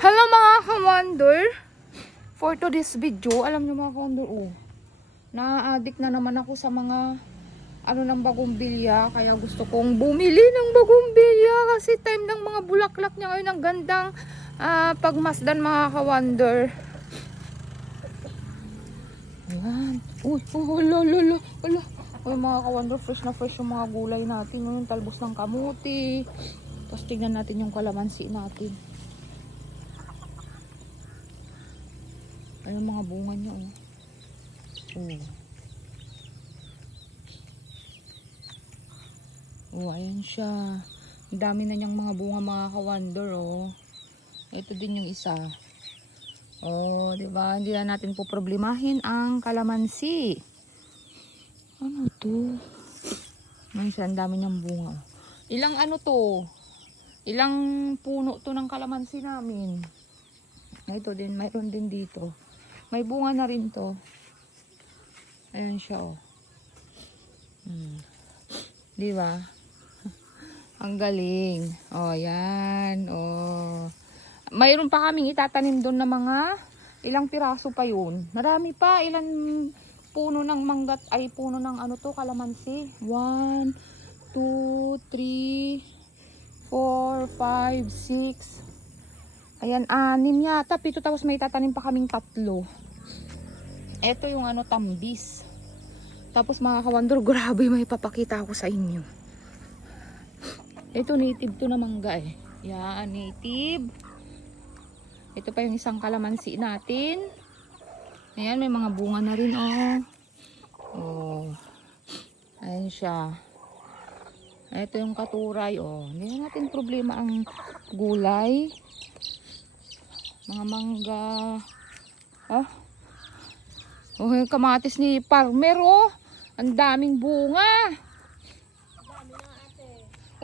Hello mga ka-wonder! For today's video, alam niyo mga ka-wonder, na-addict na naman ako sa mga ng bagumbilya. Kaya gusto kong bumili ng bagumbilya kasi time ng mga bulaklak niya ngayon ang gandang pagmasdan mga ka-wonder. Ayan. Uy, ala. Uy mga ka-wonder, fresh na fresh yung mga gulay natin. Yung talbos ng kamuti. Tapos tignan natin yung kalamansi natin. Ayun mga bunga niya, ayan siya. Ang dami na niyang mga bunga mga ka-wonder, Ito din yung isa. Diba? Hindi na natin po problemahin ang kalamansi. Ano to? Ang dami niyang bunga. Ilang Ilang puno to ng kalamansi namin. Ito din, mayroon din dito. May bunga na rin to. Ayan siya, Diba? Ang galing. Yan. Mayroon pa kaming itatanim doon na mga ilang piraso pa yun. Marami pa. Ilan puno ng manggat ay puno ng kalamansi. 1, 2, 3, 4, 5, 6. Ayan, 6 yata. 7 tapos may tatanim pa kaming 3. Ito yung tambis. Tapos mga ka-wonder, grabe may papakita ako sa inyo. Ito native to na mangga Yan, native. Ito pa yung isang kalamansi natin. Ayan, may mga bunga na rin Ayan siya. Ito yung katuray Hindi na natin problema ang gulay. Mga mangga. Yung kamatis ni farmer ang daming bunga.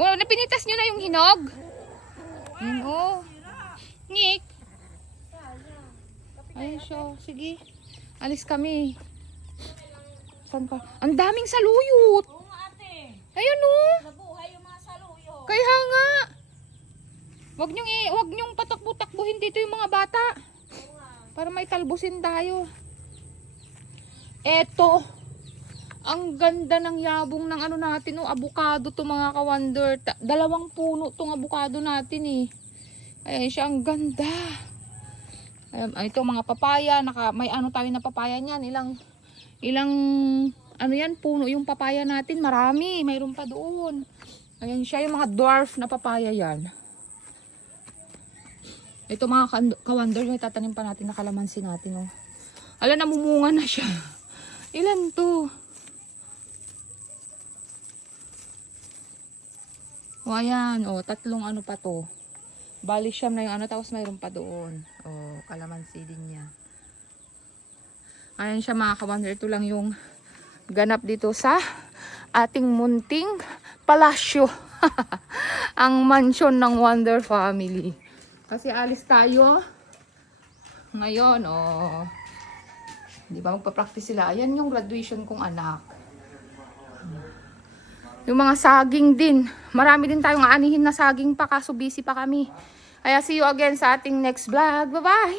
Napinitas nyo na yung hinog? Ngik. Ayun siya. Sige. Alis kami. Saan ka? Ang daming saluyot. Oo nga ate. Ayun Nabuhay yung mga saluyot. Kaya nga. Wag nyong patakbo-takbuhin dito yung mga bata. Para may talbusin tayo. Eto. Ang ganda ng yabong ng natin, avocado to mga ka-wonder. 2 puno tong avocado natin Ayan siya, ang ganda. Ito mga papaya, may tayo na papaya niyan. Ilang yan, puno yung papaya natin. Marami, mayroon pa doon. Ayan siya, yung mga dwarf na papaya yan. Ito mga ka-wonder, may tatanim pa natin na kalamansi natin namumunga na siya. Ilan to? Ayan, 3 pa to. Bali siyam na yung tapos mayroon pa doon. Kalamansi din yan. Ayan siya mga ka-wonder, ito lang yung ganap dito sa ating munting palasyo. Ang mansion ng Wonder Family. Kasi alis tayo ngayon, di ba magpa-practice sila. Ayan yung graduation kong anak. Yung mga saging din. Marami din tayong aanihin na saging pa kaso busy pa kami. Kaya see you again sa ating next vlog. Bye-bye!